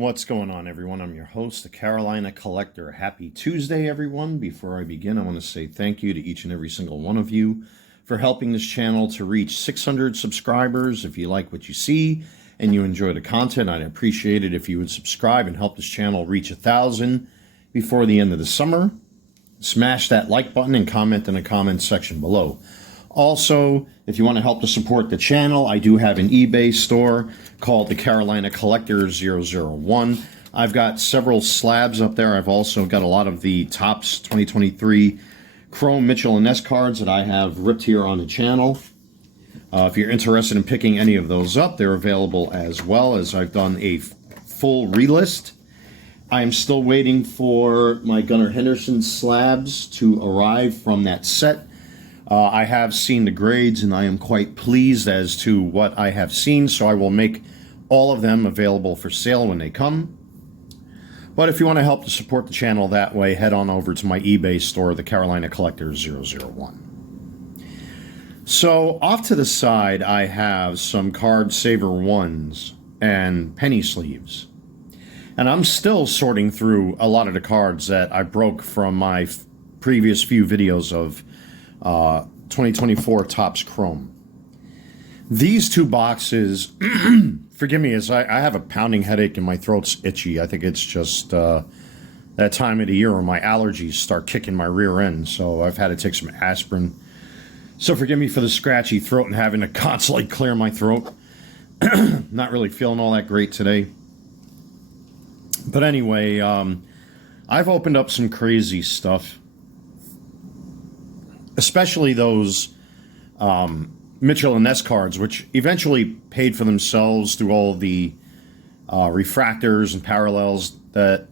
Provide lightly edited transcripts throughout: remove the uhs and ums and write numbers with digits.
What's going on, everyone? I'm your host, the Carolina Collector. Happy Tuesday, everyone. Before I begin, I want to say thank you to each and every single one of you for helping this channel to reach 600 subscribers. If you like what you see and you enjoy the content, I'd appreciate it if you would subscribe and help this channel reach 1,000 before the end of the summer. Smash that like button and comment in the comments section below. Also, if you want to help to support the channel, I do have an eBay store called the Carolina Collector 001. I've got several slabs up there. I've also got a lot of the Topps 2023 Chrome Mitchell & Ness cards that I have ripped here on the channel. If you're interested in picking any of those up, they're available as well, as I've done a full relist. I am still waiting for my Gunnar Henderson slabs to arrive from that set. I have seen the grades and I am quite pleased as to what I have seen, so I will make all of them available for sale when they come. But if you want to help to support the channel that way, head on over to my eBay store, the Carolina Collector 001. So off to the side, I have some Card Saver 1s and penny sleeves. And I'm still sorting through a lot of the cards that I broke from my previous few videos of 2024 Topps Chrome. These two boxes, forgive me as I have a pounding headache and my throat's itchy. I think it's just that time of the year where my allergies start kicking my rear end, so I've had to take some aspirin. So forgive me for the scratchy throat and having to constantly clear my throat. Not really feeling all that great today. But anyway, I've opened up some crazy stuff. Especially those Mitchell & Ness cards, which eventually paid for themselves through all the refractors and parallels that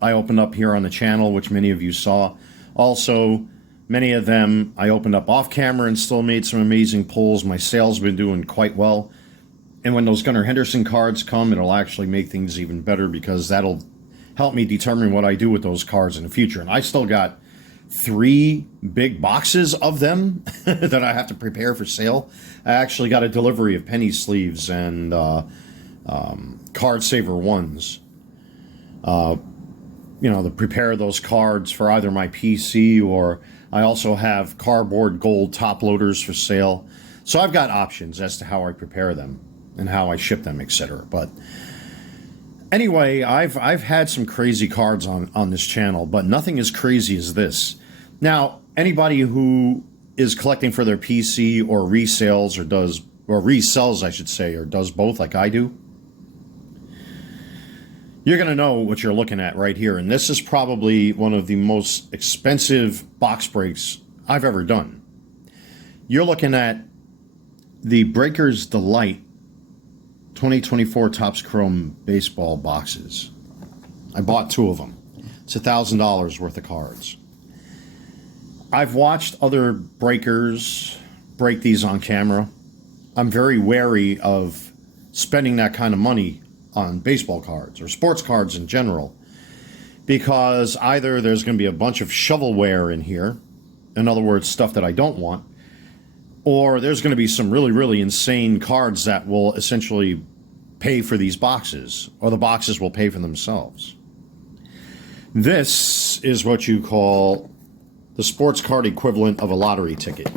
I opened up here on the channel, which many of you saw. Also, many of them I opened up off camera and still made some amazing pulls. My sales have been doing quite well. And when those Gunnar Henderson cards come, it'll actually make things even better because that'll help me determine what I do with those cards in the future. And I still got 3 big boxes of them that I have to prepare for sale. I actually got a delivery of penny sleeves and Card Saver 1s. You know, to prepare those cards for either my PC, or I also have cardboard gold top loaders for sale. So I've got options as to how I prepare them and how I ship them, etc. But anyway, I've had some crazy cards on this channel, but nothing as crazy as this. Now, anybody who is collecting for their PC or resales or resells, I should say, or does both like I do, you're going to know what you're looking at right here. And this is probably one of the most expensive box breaks I've ever done. You're looking at the Breaker's Delight 2024 Topps Chrome baseball boxes. I bought 2 of them. It's $1,000 worth of cards. I've watched other breakers break these on camera. I'm very wary of spending that kind of money on baseball cards or sports cards in general, because either there's going to be a bunch of shovelware in here, in other words, stuff that I don't want, or there's going to be some really, really insane cards that will essentially pay for these boxes, or the boxes will pay for themselves. This is what you call the sports card equivalent of a lottery ticket.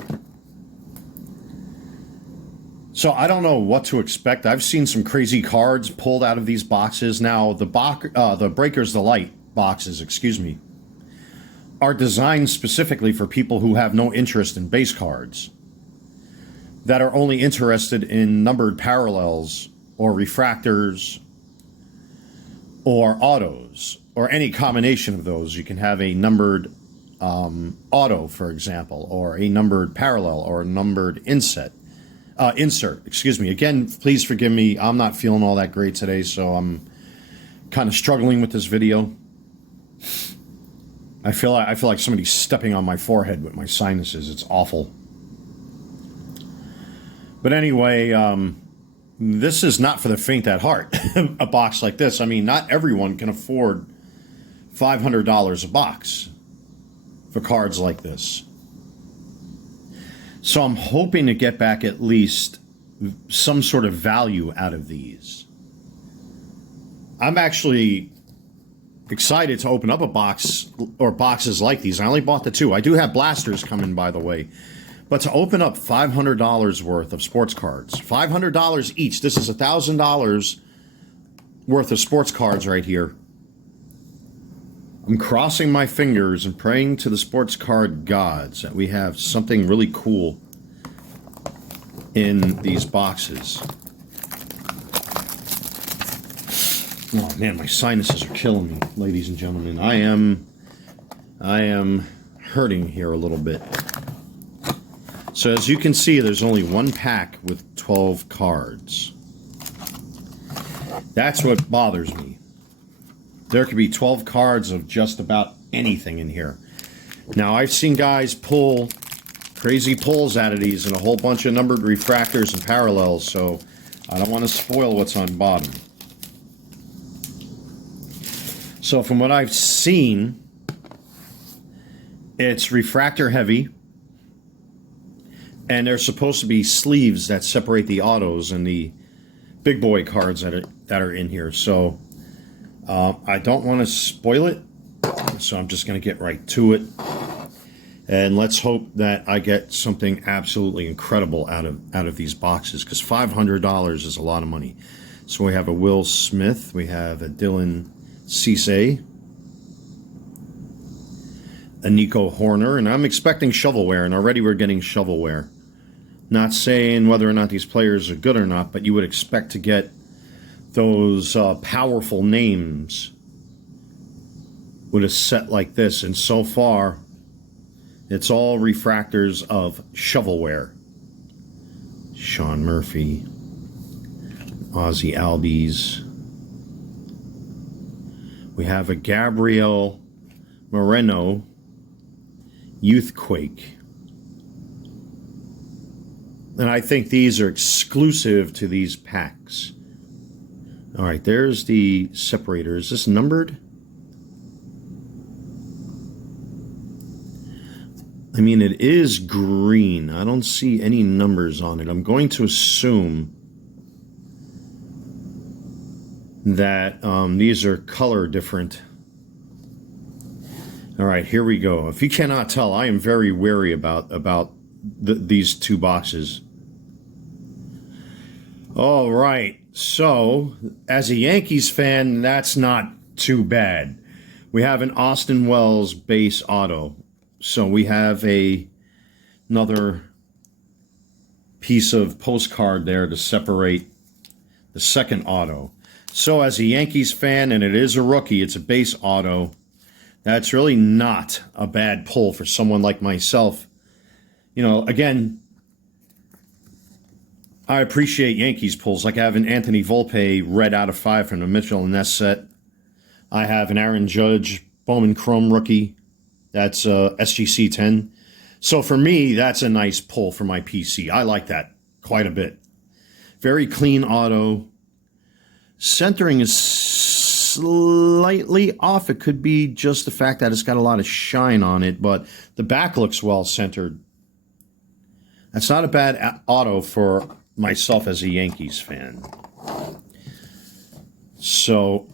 So I don't know what to expect. I've seen some crazy cards pulled out of these boxes. Now, the Breaker's Delight boxes, excuse me, are designed specifically for people who have no interest in base cards, that are only interested in numbered parallels or refractors or autos, or any combination of those. You can have a numbered auto, for example, or a numbered parallel, or a numbered insert. Excuse me. Again, please forgive me. I'm not feeling all that great today, so I'm kind of struggling with this video. I feel like somebody's stepping on my forehead with my sinuses. It's awful. But anyway, this is not for the faint at heart. A box like this. I mean, not everyone can afford $500 a box for cards like this. So I'm hoping to get back at least some sort of value out of these. I'm actually excited to open up a box or boxes like these. I only bought the 2. I do have blasters coming, by the way. But to open up $500 worth of sports cards, $500 each, this is $1,000 worth of sports cards right here. I'm crossing my fingers and praying to the sports card gods that we have something really cool in these boxes. Oh man, my sinuses are killing me, ladies and gentlemen. I am hurting here a little bit. So as you can see, there's only one pack with 12 cards. That's what bothers me. There could be 12 cards of just about anything in here. Now, I've seen guys pull crazy pulls out of these and a whole bunch of numbered refractors and parallels, so I don't want to spoil what's on bottom. So from what I've seen, it's refractor heavy, and there's supposed to be sleeves that separate the autos and the big boy cards that are in here. So I don't want to spoil it, so I'm just going to get right to it. And let's hope that I get something absolutely incredible out of these boxes, because $500 is a lot of money. So we have a Will Smith, we have a Dylan Cease, a Nico Horner, and I'm expecting shovelware, and already we're getting shovelware. Not saying whether or not these players are good or not, but you would expect to get those powerful names with a set like this, and so far it's all refractors of shovelware. Sean Murphy, Ozzy Albies. We have a Gabriel Moreno Youthquake. And I think these are exclusive to these packs. All right, there's the separator. Is this numbered? I mean, it is green. I don't see any numbers on it. I'm going to assume that these are color different. All right, here we go. If you cannot tell, I am very wary about these 2 boxes. All right, so as a Yankees fan, that's not too bad. We have an Austin Wells base auto. So we have another piece of postcard there to separate the second auto. So as a Yankees fan, and it is a rookie, it's a base auto, that's really not a bad pull for someone like myself. You know, again, I appreciate Yankees pulls. Like I have an Anthony Volpe red out of 5 from the Mitchell and Ness set. I have an Aaron Judge Bowman Chrome rookie. That's SGC 10. So for me, that's a nice pull for my PC. I like that quite a bit. Very clean auto. Centering is slightly off. It could be just the fact that it's got a lot of shine on it, but the back looks well centered. That's not a bad auto for myself as a Yankees fan. So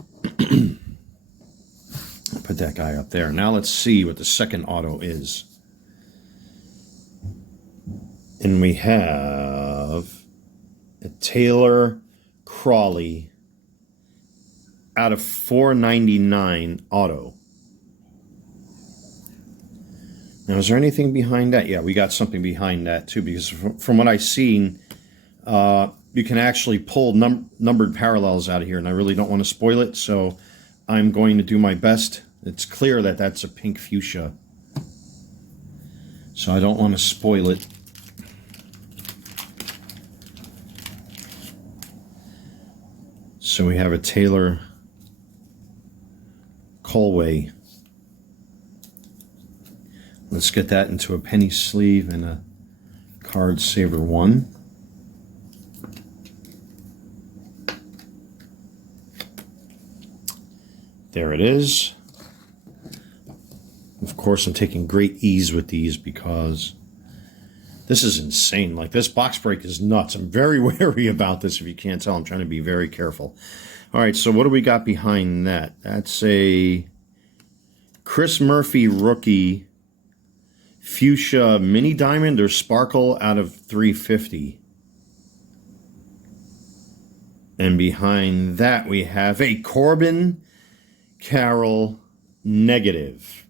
put that guy up there. Now let's see what the second auto is. And we have a Taylor Crawley out of 499 auto. Now, is there anything behind that? Yeah, we got something behind that too, because from what I've seen, you can actually pull numbered parallels out of here, and I really don't want to spoil it, so I'm going to do my best. It's clear that that's a pink fuchsia, so I don't want to spoil it. So we have a Taylor Colway. Let's get that into a penny sleeve and a card saver 1. There it is. Of course, I'm taking great ease with these because this is insane. Like, this box break is nuts. I'm very wary about this. If you can't tell, I'm trying to be very careful. All right, so what do we got behind that? That's a Chris Murphy rookie fuchsia mini diamond or sparkle out of 350. And behind that we have a Corbin Carroll negative.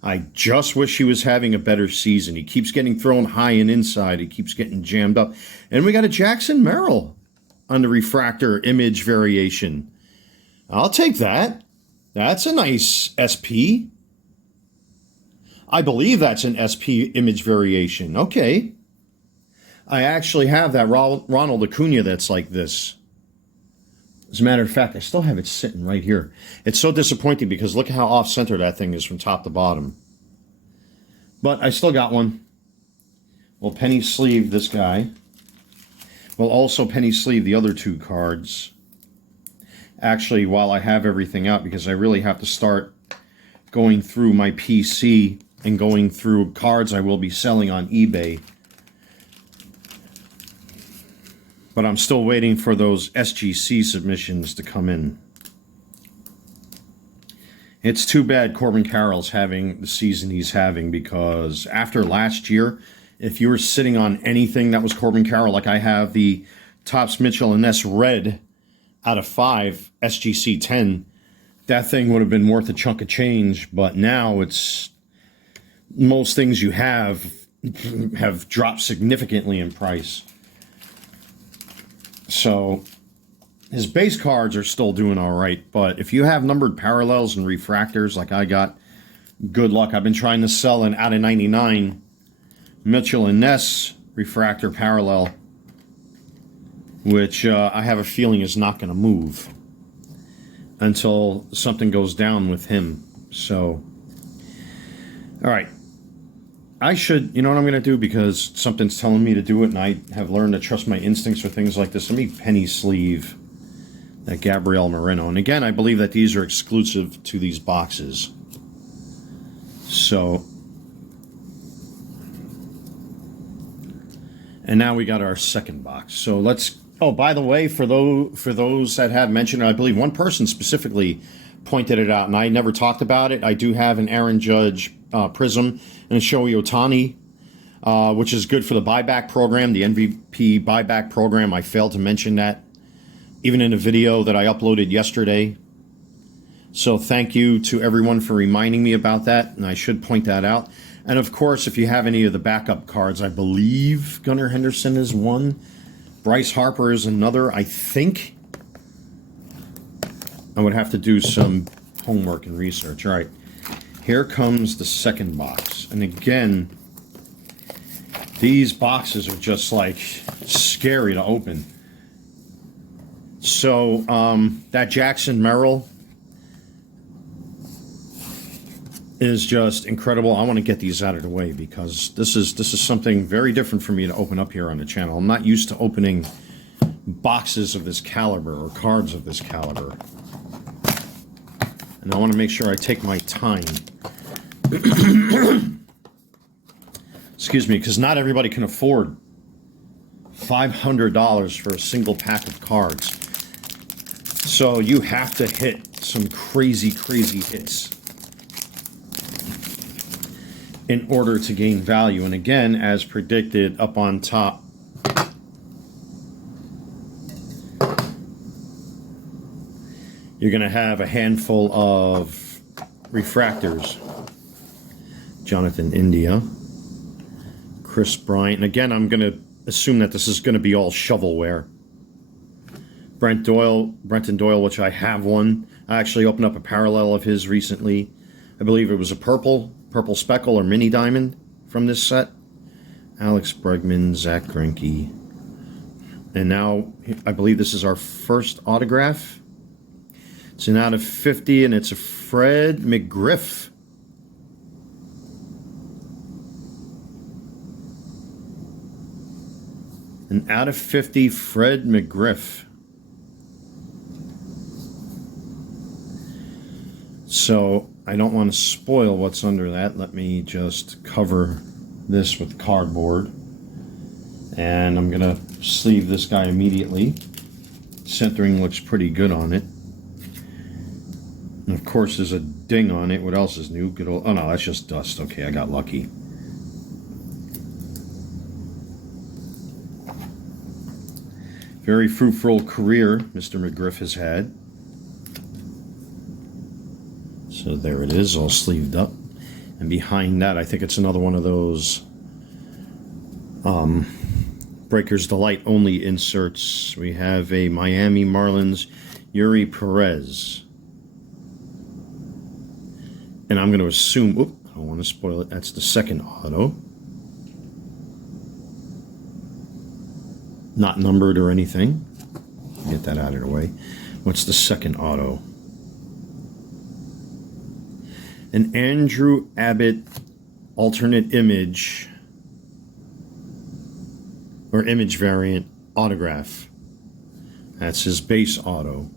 I just wish he was having a better season. He keeps getting thrown high and inside. He keeps getting jammed up. And we got a Jackson Merrill on the refractor image variation. I'll take that. That's a nice SP. I believe that's an SP image variation. Okay. I actually have that Ronald Acuna that's like this. As a matter of fact, I still have it sitting right here. It's so disappointing because look how off-center that thing is from top to bottom. But I still got one. We'll penny sleeve this guy. We'll also penny sleeve the other two cards. Actually, while I have everything out, because I really have to start going through my PC and going through cards I will be selling on eBay. But I'm still waiting for those SGC submissions to come in. It's too bad Corbin Carroll's having the season he's having, because after last year, if you were sitting on anything that was Corbin Carroll, like I have the Topps Mitchell and Ness Red out of 5 SGC 10, that thing would have been worth a chunk of change. But now it's most things you have dropped significantly in price. So his base cards are still doing all right, but if you have numbered parallels and refractors like I got, good luck. I've been trying to sell an out of 99 Mitchell and Ness refractor parallel, which I have a feeling is not going to move until something goes down with him. So, all right. I should, you know what I'm going to do, because something's telling me to do it, and I have learned to trust my instincts for things like this. Let me penny sleeve that Gabriel Moreno. And again, I believe that these are exclusive to these boxes. So, and now we got our second box. So let's, oh, by the way, for those that have mentioned, I believe one person specifically pointed it out, and I never talked about it. I do have an Aaron Judge Prism and a Shohei Ohtani, which is good for the buyback program, the MVP buyback program. I failed to mention that even in a video that I uploaded yesterday. So thank you to everyone for reminding me about that, and I should point that out. And of course, if you have any of the backup cards, I believe Gunnar Henderson is one. Bryce Harper is another, I think. I would have to do some homework and research. All right, here comes the second box. And again, these boxes are just like scary to open. So that Jackson Merrill is just incredible. I want to get these out of the way because this is something very different for me to open up here on the channel. I'm not used to opening boxes of this caliber or cards of this caliber. And I want to make sure I take my time. Excuse me, because not everybody can afford $500 for a single pack of cards. So you have to hit some crazy, crazy hits in order to gain value. And again, as predicted up on top, you're going to have a handful of refractors. Jonathan India, Chris Bryant, and again, I'm going to assume that this is going to be all shovelware. Brenton Doyle, which I have one. I actually opened up a parallel of his recently. I believe it was a purple speckle or mini diamond from this set. Alex Bregman, Zach Greinke. And now, I believe this is our first autograph. It's an out of 50, and it's a Fred McGriff. An out of 50 Fred McGriff. So I don't want to spoil what's under that. Let me just cover this with cardboard. And I'm going to sleeve this guy immediately. Centering looks pretty good on it. course, there's a ding on it. What else is new? Good old, oh no, that's just dust. Okay, I got lucky. Very fruitful career Mr. McGriff has had. So there it is, all sleeved up. And behind that, I think it's another one of those Breaker's Delight only inserts. We have a Miami Marlins Yuri Perez. And I'm going to assume, I don't want to spoil it, that's the second auto. Not numbered or anything. Get that out of the way. What's the second auto? An Andrew Abbott alternate image or image variant autograph. That's his base auto.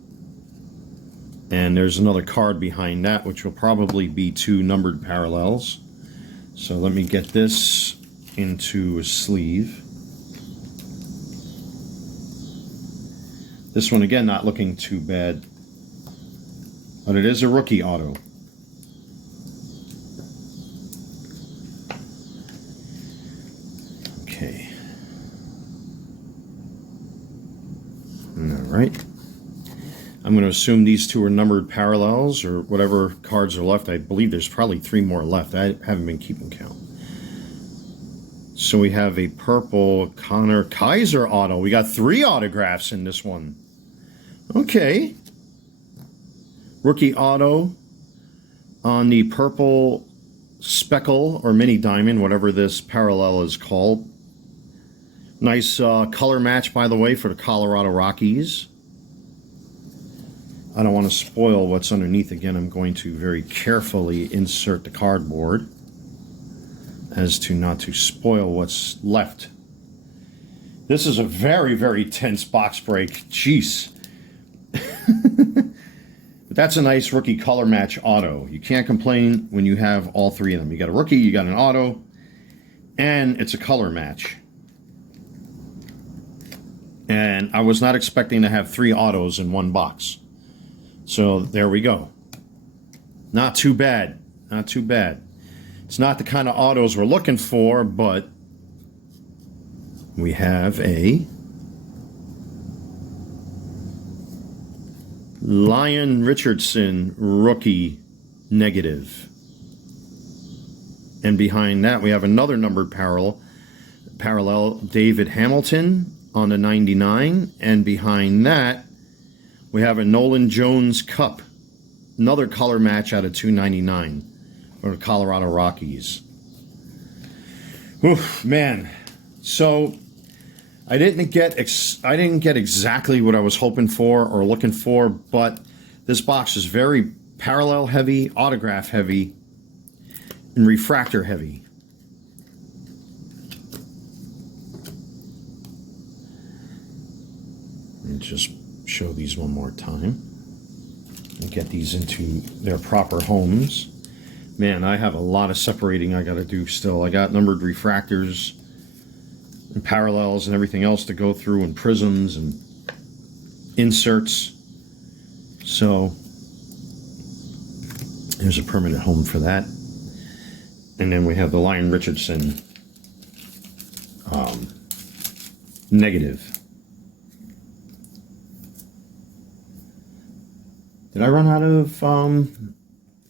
And there's another card behind that, which will probably be 2 numbered parallels. So let me get this into a sleeve. This one, again, not looking too bad. But it is a rookie auto. Okay. All right. I'm going to assume these 2 are numbered parallels or whatever cards are left. I believe there's probably 3 more left. I haven't been keeping count. So we have a purple Connor Kaiser auto. We got 3 autographs in this one. Okay. Rookie auto on the purple speckle or mini diamond, whatever this parallel is called. Nice color match, by the way, for the Colorado Rockies. I don't want to spoil what's underneath. Again, I'm going to very carefully insert the cardboard as to not to spoil what's left. This is a very, very tense box break. Jeez. But that's a nice rookie color match auto. You can't complain when you have all 3 of them. You got a rookie, you got an auto, and it's a color match. And I was not expecting to have 3 autos in one box. So there we go. Not too bad. Not too bad. It's not the kind of autos we're looking for, but we have a Lyon Richardson rookie negative. And behind that, we have another numbered parallel David Hamilton on the 99. And behind that, we have a Nolan Jones Cup. Another color match out of 299 for the Colorado Rockies. Oof, man. So I didn't get exactly what I was hoping for or looking for, but this box is very parallel heavy, autograph heavy, and refractor heavy. And just show these one more time and get these into their proper homes. Man, I have a lot of separating I got to do still. I got numbered refractors and parallels and everything else to go through, and prisms and inserts. So there's a permanent home for that. And then we have the Lyon Richardson negative. Did I run out of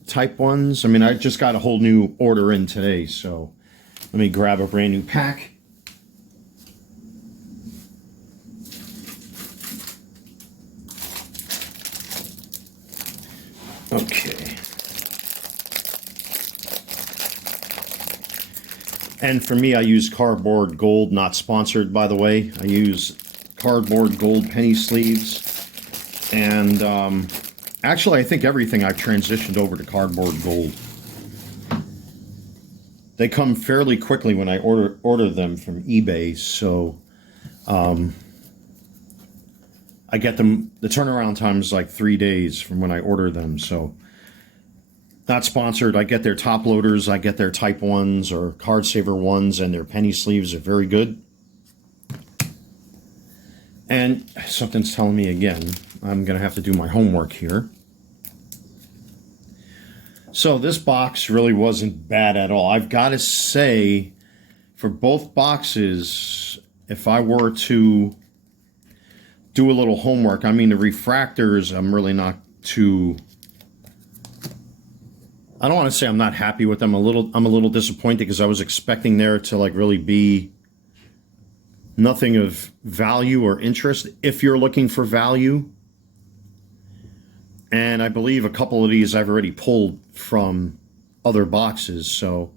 type 1s? I mean, I just got a whole new order in today, so let me grab a brand new pack. Okay. And for me, I use cardboard gold, not sponsored, by the way. I use cardboard gold penny sleeves. And actually, I think everything I've transitioned over to cardboard gold. They come fairly quickly when I order them from eBay, so I get them. The turnaround time is like 3 days from when I order them, so not sponsored. I get their top loaders, I get their type 1s or card saver 1s, and their penny sleeves are very good. And something's telling me again, I'm going to have to do my homework here. So this box really wasn't bad at all. I've got to say, for both boxes, if I were to do a little homework, I mean, the refractors, I'm really not too... I don't want to say I'm not happy with them. I'm a little disappointed because I was expecting there to like really be nothing of value or interest if you're looking for value. And I believe a couple of these I've already pulled from other boxes, so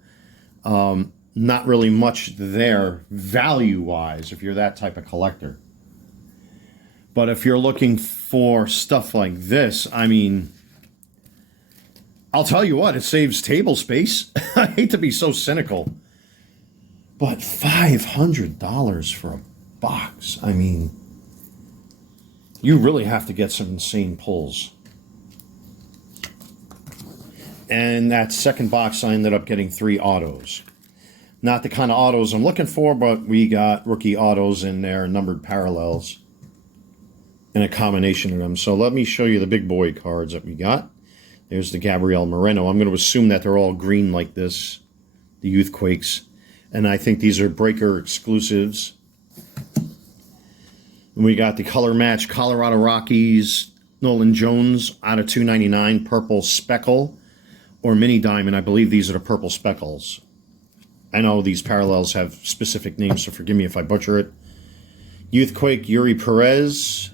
not really much there value-wise if you're that type of collector. But if you're looking for stuff like this, I mean, I'll tell you what, it saves table space. I hate to be so cynical, but $500 for a box, I mean, you really have to get some insane pulls. And that second box, I ended up getting 3 autos. Not the kind of autos I'm looking for, but we got rookie autos in there, numbered parallels, and a combination of them. So let me show you the big boy cards that we got. There's the Gabriel Moreno. I'm going to assume that they're all green like this, the Youthquakes. And I think these are breaker exclusives. And we got the color match Colorado Rockies, Nolan Jones out of 299, purple speckle. Or mini diamond. I believe these are the purple speckles. I know these parallels have specific names, so forgive me if I butcher it. Youthquake Yuri Perez.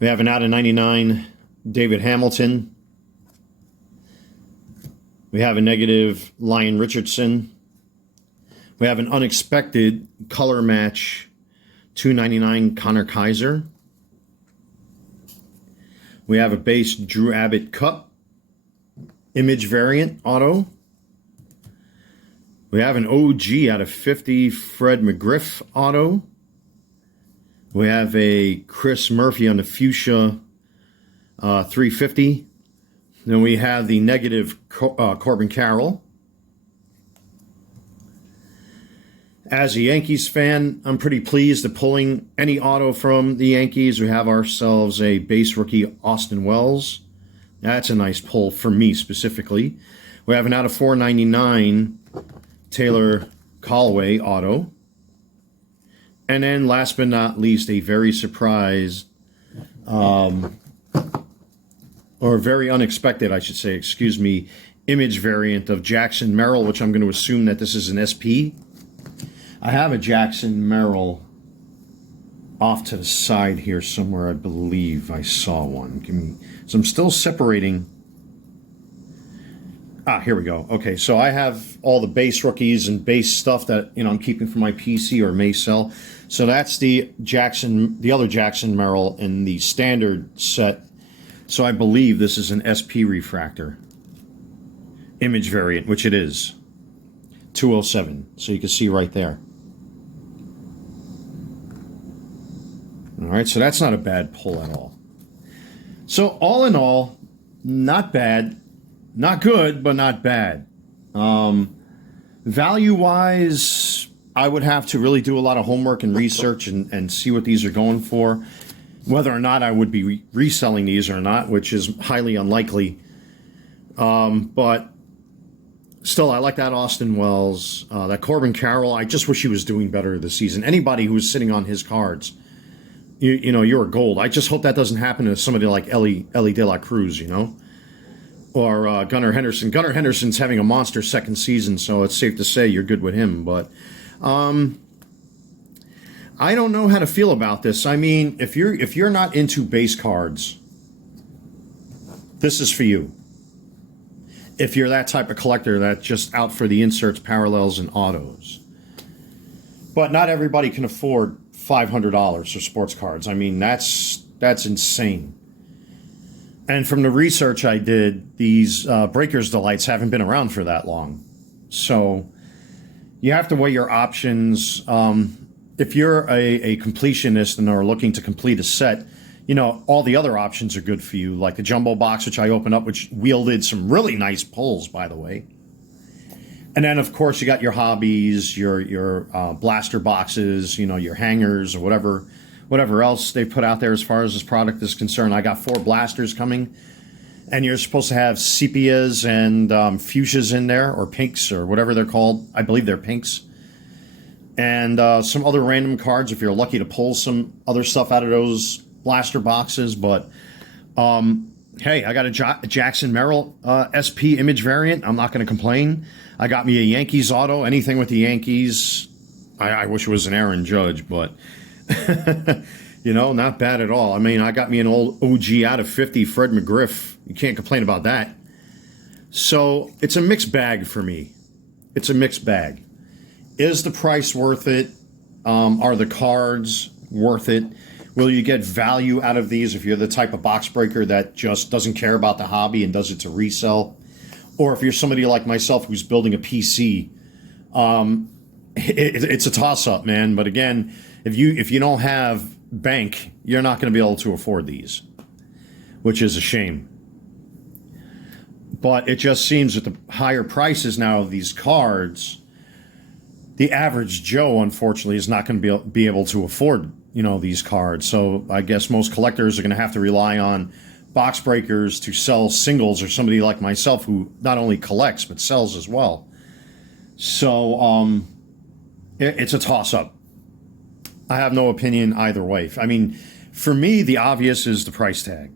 We have an out of 99 David Hamilton. We have a negative Lyon Richardson. We have an unexpected color match 299 Connor Kaiser. We have a base Drew Abbott Cup image variant auto. We have an OG out of 50 Fred McGriff auto. We have a Chris Murphy on the fuchsia 350. Then we have the negative Corbin Carroll. As a Yankees fan, I'm pretty pleased at pulling any auto from the Yankees. We have ourselves a base rookie Austin Wells. That's a nice pull for me specifically. We have an out of 499 Taylor Callaway auto. And then last but not least, a very surprised, or very unexpected, I should say, excuse me, image variant of Jackson Merrill, which I'm going to assume that this is an SP. I have a Jackson Merrill off to the side here somewhere. I believe I saw one. So I'm still separating. Here we go. Okay, so I have all the base rookies and base stuff that I'm keeping for my PC or may sell. So that's the other Jackson Merrill in the standard set. So I believe this is an SP refractor image variant, which it is. 207. So you can see right there. All right, so that's not a bad pull at all. So all in all, not bad, not good, but not bad. Value-wise, I would have to really do a lot of homework and research and see what these are going for. Whether or not I would be reselling these or not, which is highly unlikely. But still, I like that Austin Wells, that Corbin Carroll. I just wish he was doing better this season. Anybody who was sitting on his cards, you're a gold. I just hope that doesn't happen to somebody like Ellie De La Cruz, or Gunnar Henderson. Gunnar Henderson's having a monster second season, so it's safe to say you're good with him. But I don't know how to feel about this. I mean, if you're not into base cards, this is for you. If you're that type of collector that's just out for the inserts, parallels, and autos. But not everybody can afford $500 for sports cards. I mean, that's insane. And from the research I did, these Breakers Delights haven't been around for that long. So you have to weigh your options. If you're a completionist and are looking to complete a set, all the other options are good for you, like the jumbo box, which I opened up, which wielded some really nice pulls, by the way. And then, of course, you got your hobbies, your blaster boxes, your hangers, or whatever else they put out there as far as this product is concerned. I got 4 blasters coming. And you're supposed to have sepias and fuchsias in there, or pinks, or whatever they're called. I believe they're pinks. And some other random cards if you're lucky to pull some other stuff out of those blaster boxes. But hey, I got a Jackson Merrill SP image variant. I'm not going to complain. I got me a Yankees auto. Anything with the Yankees, I wish it was an Aaron Judge, but you know, not bad at all. I mean, I got me an old OG out of 50 Fred McGriff. You can't complain about that. So it's a mixed bag for me. It's a mixed bag. Is the price worth it? Are the cards worth it? Will you get value out of these if you're the type of box breaker that just doesn't care about the hobby and does it to resell? Or if you're somebody like myself who's building a PC, it's a toss-up, man. But again, if you don't have bank, you're not going to be able to afford these, which is a shame. But it just seems that the higher prices now of these cards, the average Joe, unfortunately, is not going to be able to afford, you know, these cards. So I guess most collectors are going to have to rely on box breakers to sell singles, or somebody like myself who not only collects but sells as well. So it's a toss-up. I have no opinion either way. I mean, for me, the obvious is the price tag.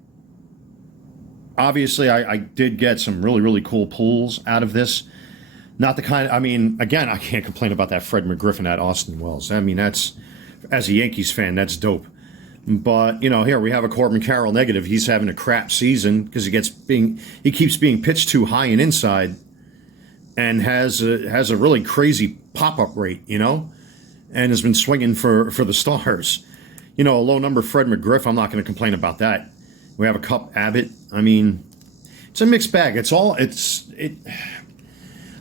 Obviously, I did get some really, really cool pulls out of this. Not the kind, I mean, again, I can't complain about that Fred McGriff and that Austin Wells. I mean, that's, as a Yankees fan, that's dope. But, you know, here we have a Corbin Carroll negative. He's having a crap season because he keeps being pitched too high and inside, and has a really crazy pop-up rate, you know, and has been swinging for the stars. You know, a low number Fred McGriff, I'm not going to complain about that. We have a Cup Abbott. I mean, it's a mixed bag.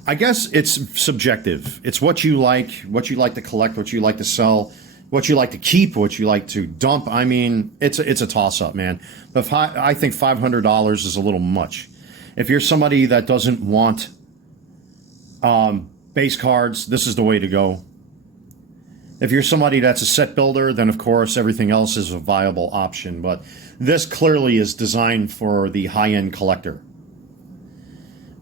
I guess it's subjective. It's what you like to collect, what you like to sell, what you like to keep, what you like to dump. I mean, it's a toss-up, man. But I think $500 is a little much. If you're somebody that doesn't want base cards, this is the way to go. If you're somebody that's a set builder, then of course everything else is a viable option. But this clearly is designed for the high-end collector.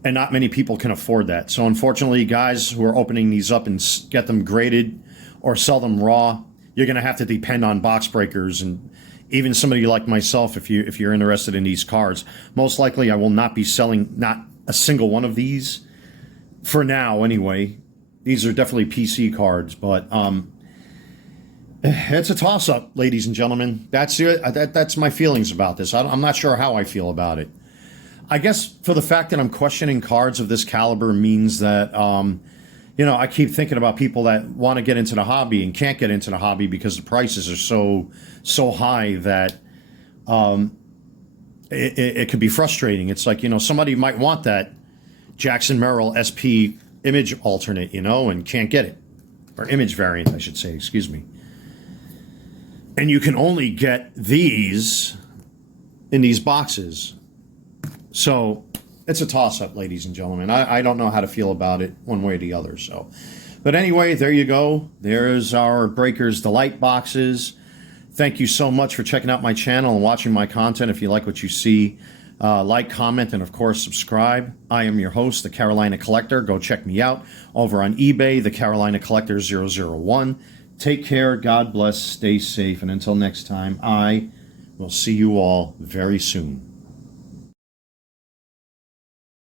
And not many people can afford that. So unfortunately, guys who are opening these up and get them graded or sell them raw, you're going to have to depend on box breakers. And even somebody like myself, if you're interested in these cards, most likely I will not be selling not a single one of these for now anyway. These are definitely PC cards, but it's a toss-up, ladies and gentlemen. That's my feelings about this. I'm not sure how I feel about it. I guess for the fact that I'm questioning cards of this caliber means that, you know, I keep thinking about people that want to get into the hobby and can't get into the hobby because the prices are so high that it could be frustrating. It's like, you know, somebody might want that Jackson Merrill SP image alternate, you know, and can't get it. Or image variant, I should say, excuse me. And you can only get these in these boxes. So it's a toss-up, ladies and gentlemen. I don't know how to feel about it one way or the other. So, but anyway, there you go. There's our Breakers Delight boxes. Thank you so much for checking out my channel and watching my content. If you like what you see, like, comment, and of course subscribe. I am your host, the Carolina Collector. Go check me out over on eBay, the Carolina Collector 001. Take care, God bless, stay safe, and until next time, I will see you all very soon.